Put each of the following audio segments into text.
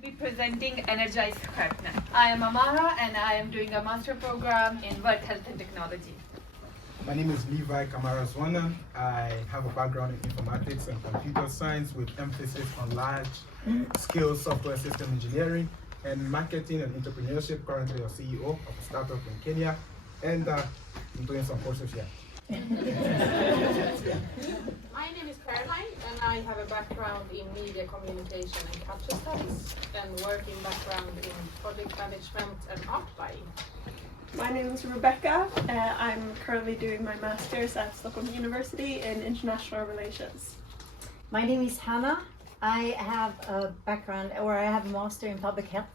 We'll be presenting Energise Skarpnäck. I am Ammarah and I am doing a master program in work health and technology. My name is Levi, Kamara, Zwannah. I have a background in informatics and computer science with emphasis on large-scale software system engineering and marketing and entrepreneurship. Currently a CEO of a startup in Kenya, and I'm doing some courses here. My name is Caroline, and I have a background in media communication and culture studies, and working background in project management and art buying. My name is Rebecca. I'm currently doing my master's at Stockholm University in international relations. My name is Hanna. I have a background, or I have a master in public health,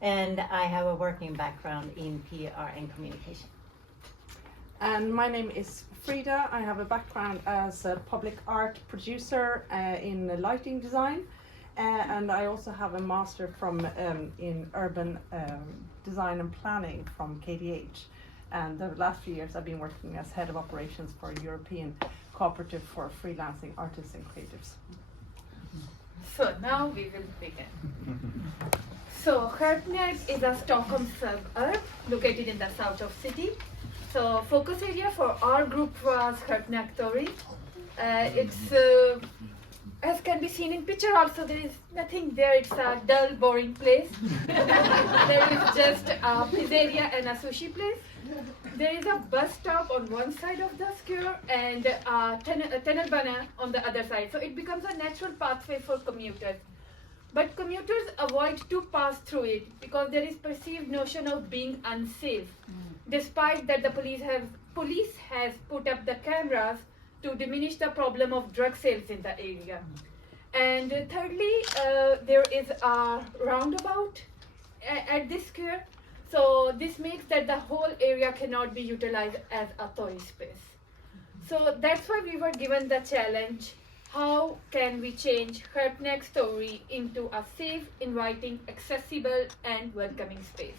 and I have a working background in PR and communication. And my name is Frida. I have a background as a public art producer in lighting design, and I also have a master from in urban design and planning from KDH. And the last few years I've been working as head of operations for a European cooperative for freelancing artists and creatives. So now we will begin. So Skarpnäck is a Stockholm suburb located in the south of city. So focus area for our group was Skarpnäcks Torg. It's as can be seen in picture also, there is nothing there. It's a dull, boring place. There is just a pizzeria and a sushi place. There is a bus stop on one side of the square and a tunnelbana on the other side. So it becomes a natural pathway for commuters. But commuters avoid to pass through it because there is perceived notion of being unsafe. Despite that the police has put up the cameras to diminish the problem of drug sales in the area. And thirdly, there is a roundabout at this square. So this makes that the whole area cannot be utilized as a tourist space. So that's why we were given the challenge, how can we change Skarpnäcks Torg into a safe, inviting, accessible and welcoming space.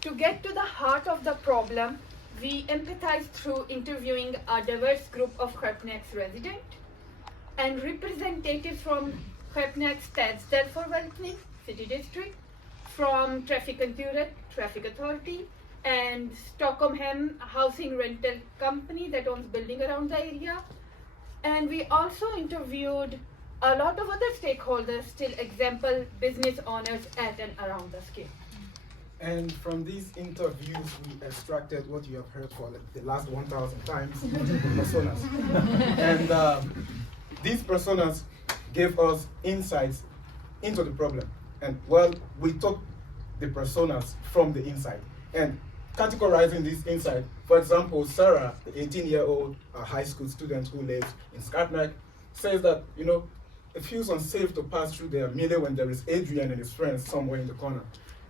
To get to the heart of the problem, we empathize through interviewing a diverse group of Skarpnäcks residents and representatives from Skarpnäcks Stadsdelsförvaltning, City District, from Traffic Authority, and Stockholm Hem housing rental company that owns building around the area. And we also interviewed a lot of other stakeholders, still example business owners at and around the scale. And from these interviews, we extracted what you have heard for the last 1,000 times, personas. And these personas gave us insights into the problem. And well, we took the personas from the inside and categorizing this insight. For example, Sarah, the 18-year-old high school student who lives in Skarpnäck, says that, it feels unsafe to pass through there merely when there is Ericzén and his friends somewhere in the corner.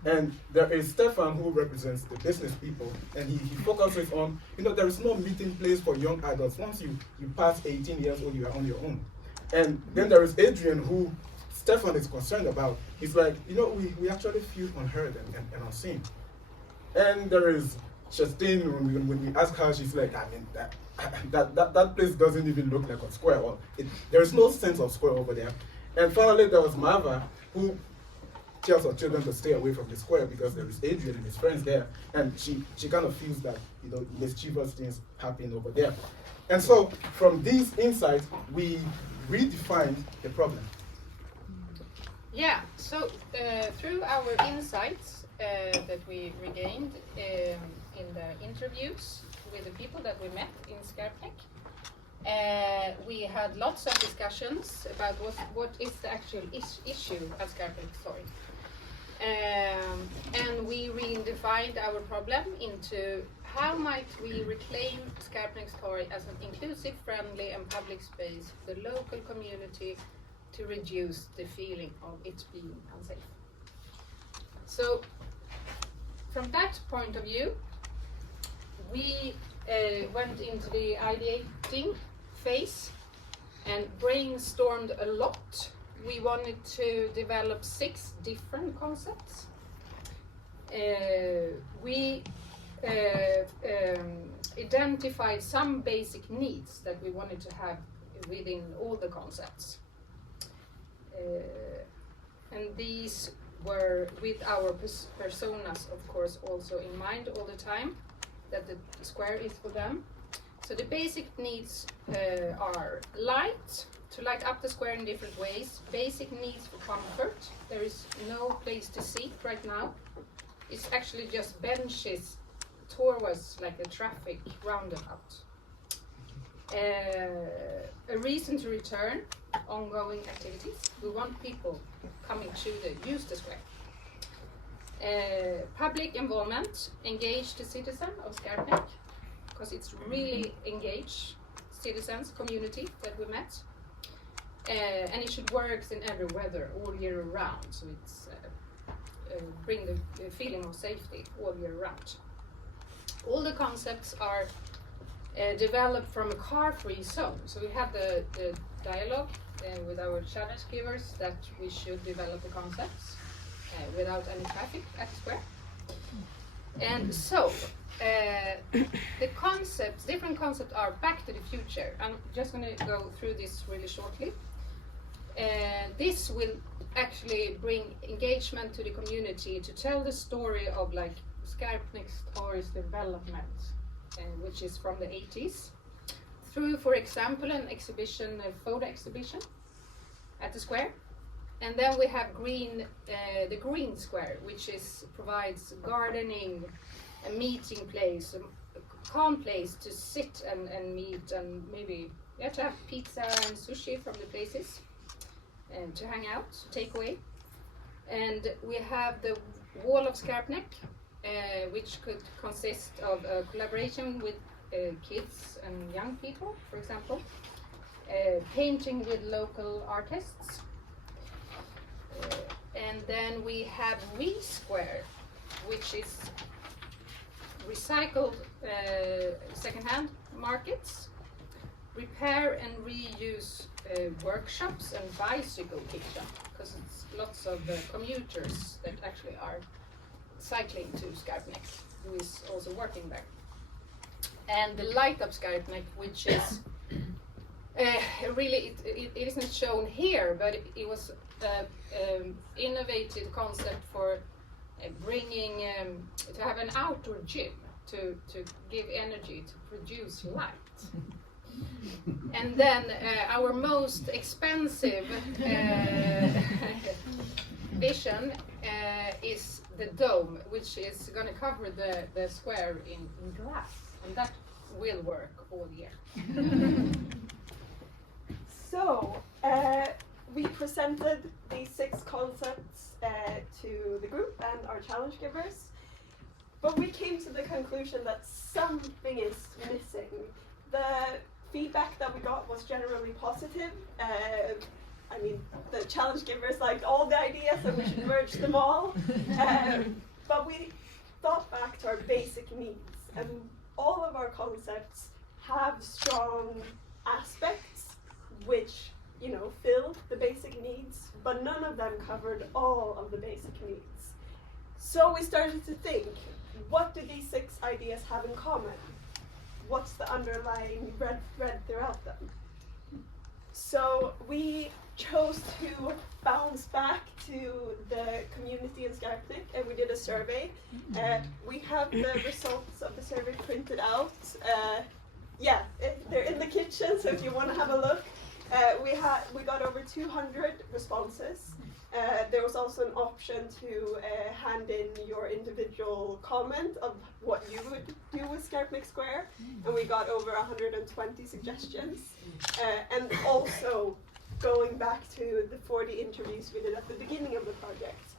And there is Stefan, who represents the business people, and he focuses on, there is no meeting place for young adults. Once you pass 18 years old, you are on your own. And then there is Ericzén, who Stefan is concerned about. He's like, we actually feel unheard and unseen. And there is Shahzad, when we ask her, she's like, that place doesn't even look like a square. There is no sense of square over there. And finally, there was Mava, who tells her children to stay away from the square because there is Ericzén and his friends there, and she kind of feels that mischievous things happen over there. And so from these insights, we redefined the problem. Yeah, so through our insights that we regained in the interviews with the people that we met in Skarpnäck, we had lots of discussions about what is the actual issue at Skarpnäcks Torg. And we redefined our problem into how might we reclaim Skarpnäcks Torg as an inclusive, friendly and public space for the local community to reduce the feeling of it being unsafe. So from that point of view, we went into the ideating phase and brainstormed a lot. We wanted to develop 6 different concepts. We identified some basic needs that we wanted to have within all the concepts. And these were with our personas, of course, also in mind all the time, that the square is for them. So the basic needs are light, to light up the square in different ways, basic needs for comfort. There is no place to sit right now. It's actually just benches towards like a traffic roundabout. A reason to return, ongoing activities. We want people coming to use the square. Public involvement, engage the citizen of Skarpnäck, because it's really engaged citizens, community that we met. And it should work in every weather, all year round, so it's bring the feeling of safety all year round. All the concepts are developed from a car-free zone. So we have the dialogue with our challenge givers that we should develop the concepts without any traffic at the square. And so the concepts, different concepts are back to the future. I'm just going to go through this really shortly. This will actually bring engagement to the community to tell the story of like Skarpnäcks Torg's development, which is from the 80s, through, for example, an exhibition, a photo exhibition at the square. And then we have the green square, which provides gardening, a meeting place, a calm place to sit and meet, and maybe to have pizza and sushi from the places, and to hang out, take away. And we have the wall of Skarpnäck, which could consist of a collaboration with kids and young people, for example, painting with local artists. And then we have Square, which is recycled second-hand markets, repair and reuse workshops, and bicycle kitchen, because it's lots of commuters that actually are cycling to Skarpnäck, who is also working there. And the Light Up Skarpnäck, which is really, it isn't shown here, but it was innovative concept for bringing, to have an outdoor gym to give energy, to produce light. And then our most expensive vision is the dome, which is going to cover the square in glass, and that will work all year. So, we presented these 6 concepts to the group and our challenge givers, but we came to the conclusion that something is missing. The feedback that we got was generally positive. I mean, the challenge givers liked all the ideas and we should merge them all. But we thought back to our basic needs, and all of our concepts have strong aspects which, you know, fill the basic needs, but none of them covered all of the basic needs. So we started to think, what do these 6 ideas have in common? What's the underlying red thread throughout them? So we chose to bounce back to the community in Skarpnäck, and we did a survey. We have the results of the survey printed out. They're in the kitchen, so if you want to have a look. We got over 200 responses. There was also an option to hand in your individual comment of what you would do with Skarpnäck Square, and we got over 120 suggestions. And also going back to the 40 interviews we did at the beginning of the project.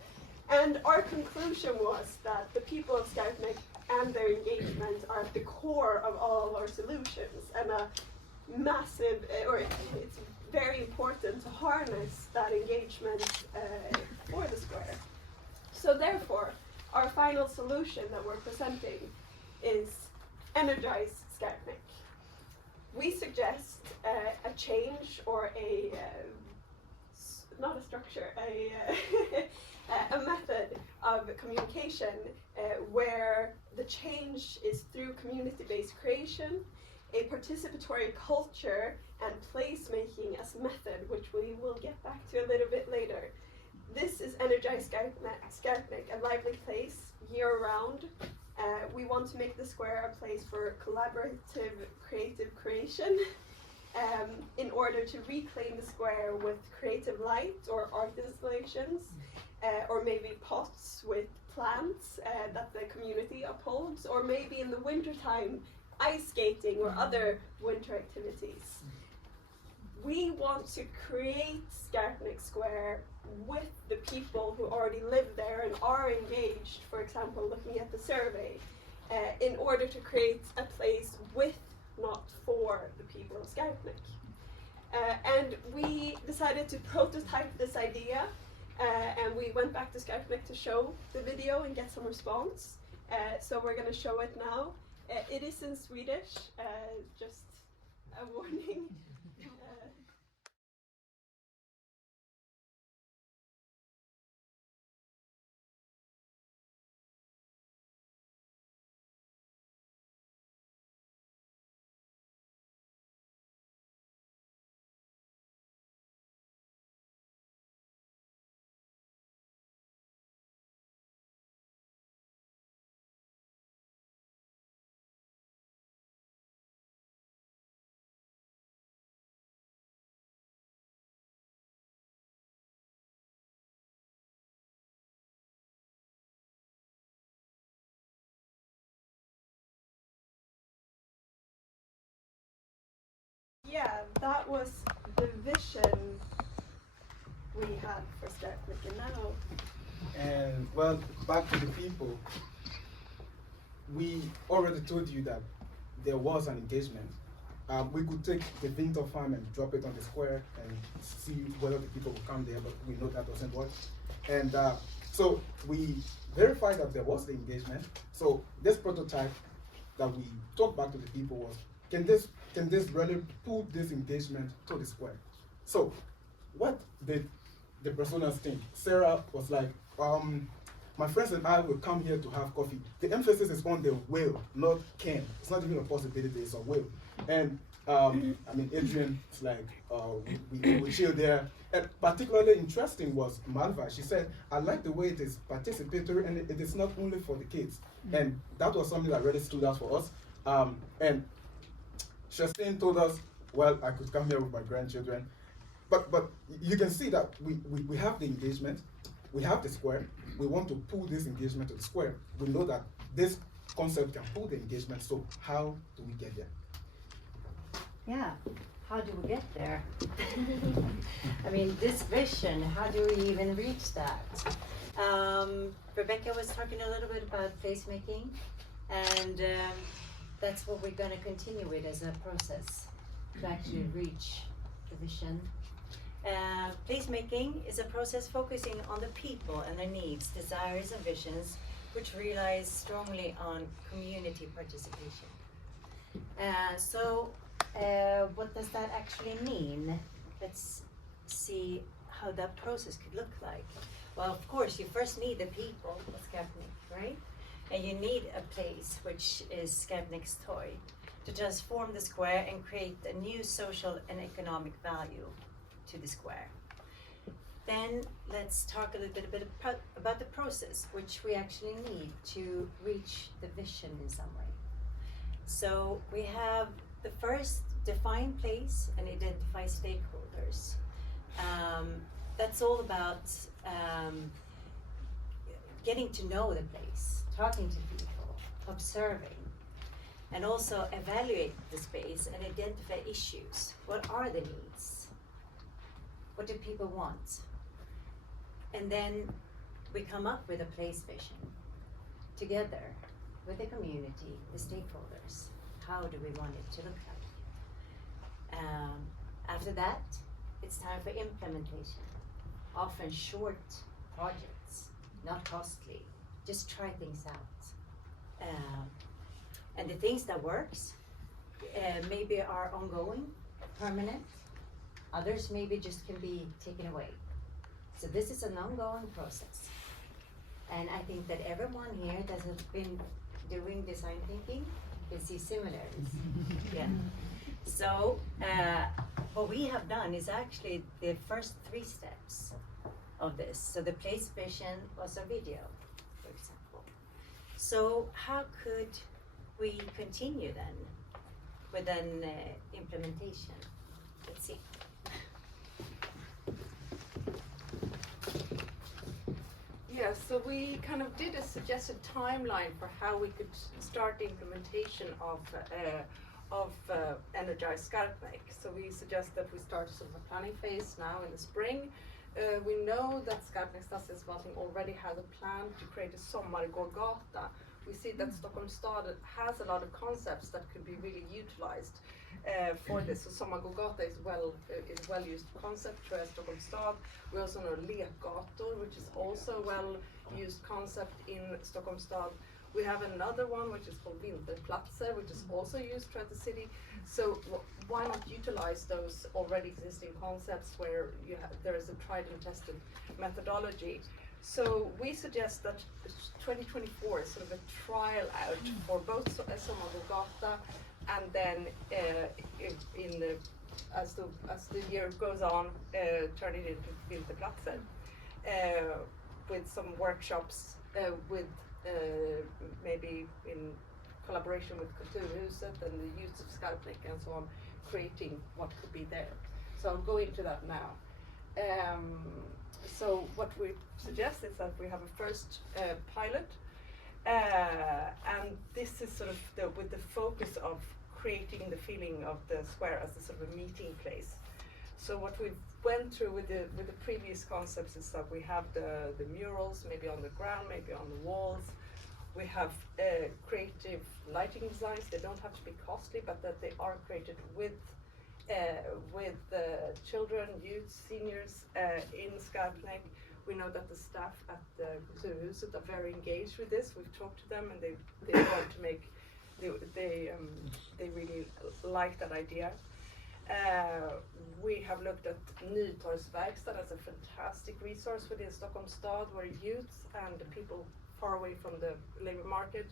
And our conclusion was that the people of Skarpnäck and their engagement are at the core of all our solutions, and a massive, it's very important to harness that engagement for the square. So therefore, our final solution that we're presenting is Energise Skarpnäck. We suggest a change, or not a structure, a method of communication where the change is through community-based creation. a participatory culture and placemaking as method, which we will get back to a little bit later. This is Energise Skarpnäck, a lively place year-round. We want to make the square a place for collaborative creative creation in order to reclaim the square with creative light or art installations, or maybe pots with plants that the community upholds, or maybe in the wintertime ice skating or other winter activities. We want to create Skarpnäck Square with the people who already live there and are engaged, for example, looking at the survey, in order to create a place with, not for, the people of Skarpnäck. And we decided to prototype this idea, and we went back to Skarpnäck to show the video and get some response. So we're going to show it now. It is in Swedish, just a warning. Yeah, that was the vision we had for Skarpnäck now. And well, back to the people. We already told you that there was an engagement. We could take the winter farm and drop it on the square and see whether the people would come there, but we know that doesn't work. And so we verified that there was the engagement. So this prototype that we talked back to the people was, can this really put this engagement to the square? So what did the personas think? Sarah was like, my friends and I will come here to have coffee. The emphasis is on the will, not can. It's not even a possibility, it's a will. And I mean, Ericzén is like, we chill there. And particularly interesting was Malva. She said, I like the way it is participatory and it is not only for the kids. And that was something that really stood out for us. And Shahzad told us, well, I could come here with my grandchildren. But you can see that we have the engagement, we have the square, we want to pull this engagement to the square. We know that this concept can pull the engagement, so how do we get there? Yeah, how do we get there? I mean, this vision, how do we even reach that? Rebecca was talking a little bit about placemaking, and that's what we're going to continue with as a process to actually reach the vision. Placemaking is a process focusing on the people and their needs, desires, and visions, which relies strongly on community participation. What does that actually mean? Let's see how that process could look like. Well, of course, you first need the people of Skarpnäck, right? And you need a place, which is Skarpnäcks Torg, to transform the square and create a new social and economic value to the square. Then let's talk a little bit about the process, which we actually need to reach the vision in some way. So we have the first define place and identify stakeholders. That's all about getting to know the place, talking to people, observing, and also evaluate the space and identify issues. What are the needs? What do people want? And then we come up with a place vision together with the community, the stakeholders. How do we want it to look like? After that, it's time for implementation. Often short projects, not costly. Just try things out. And the things that works maybe are ongoing, permanent. Others maybe just can be taken away. So this is an ongoing process. And I think that everyone here that has been doing design thinking you'll see similarities. Yeah. So what we have done is actually the first 3 steps of this. So the place vision was a video, for example. So how could we continue then with an implementation? Let's see. Yeah, so we kind of did a suggested timeline for how we could start the implementation of Energise Skarpnäck. So we suggest that we start sort of a planning phase now in the spring. We know that Skarpnäcks Stadsdelsförvaltning already has a plan to create a sommargågata. We see that Stockholm Stad has a lot of concepts that could be really utilized for this. So sommargågata is well used concept for Stockholm Stad. We also know lekgator, which is also a well used concept in Stockholm Stad. We have another one which is called Vinterplatser, which is also used throughout the city. So why not utilize those already existing concepts where there is a tried and tested methodology? So we suggest that 2024 is sort of a trial out for both sommargågata and then as the year goes on, turn it into Vinterplatser with some workshops with maybe in collaboration with Kulturhuset and the youth of Skarpnäck and so on, creating what could be there. So I'll go into that now. So what we suggest is that we have a first pilot, and this is sort of with the focus of creating the feeling of the square as a sort of a meeting place. So what we went through with the previous concepts is that we have the murals maybe on the ground, maybe on the walls. We have creative lighting designs. They don't have to be costly, but that they are created with children, youth, seniors in Skarpnäck. We know that the staff at the Kulturhuset are very engaged with this. We've talked to them, and they want to make. They really like that idea. We have looked at Nytorgsverkstad as a fantastic resource within Stockholm Stad, where youth and the people far away from the labor market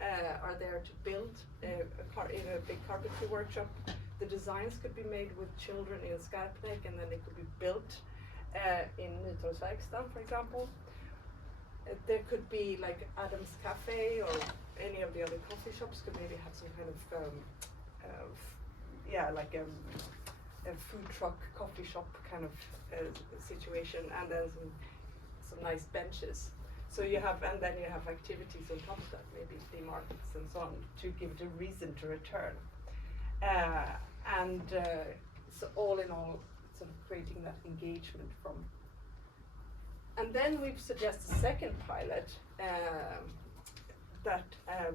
are there to build in a big carpentry workshop. The designs could be made with children in Skarpnäck, and then they could be built in Nytorgsverkstad, for example. There could be like Adam's Cafe or any of the other coffee shops could maybe have some kind of like a food truck coffee shop kind of situation, and then some nice benches. So you have, and then you have activities on top of that, maybe flea markets and so on, to give it a reason to return. So all in all, sort of creating that engagement from. And then we've suggested a second pilot that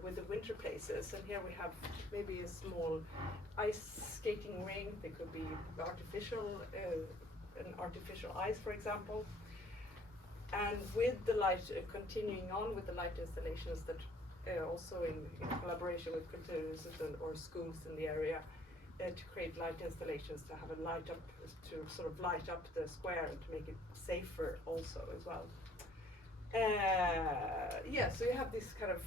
with the winter places, and here we have maybe a small ice skating rink. There could be an artificial ice, for example. And with the light, continuing on with the light installations that also in collaboration with Kulturhuset or schools in the area, to create light installations to have a light up, to sort of light up the square and to make it safer also as well. So you have this kind of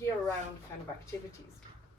year-round kind of activities.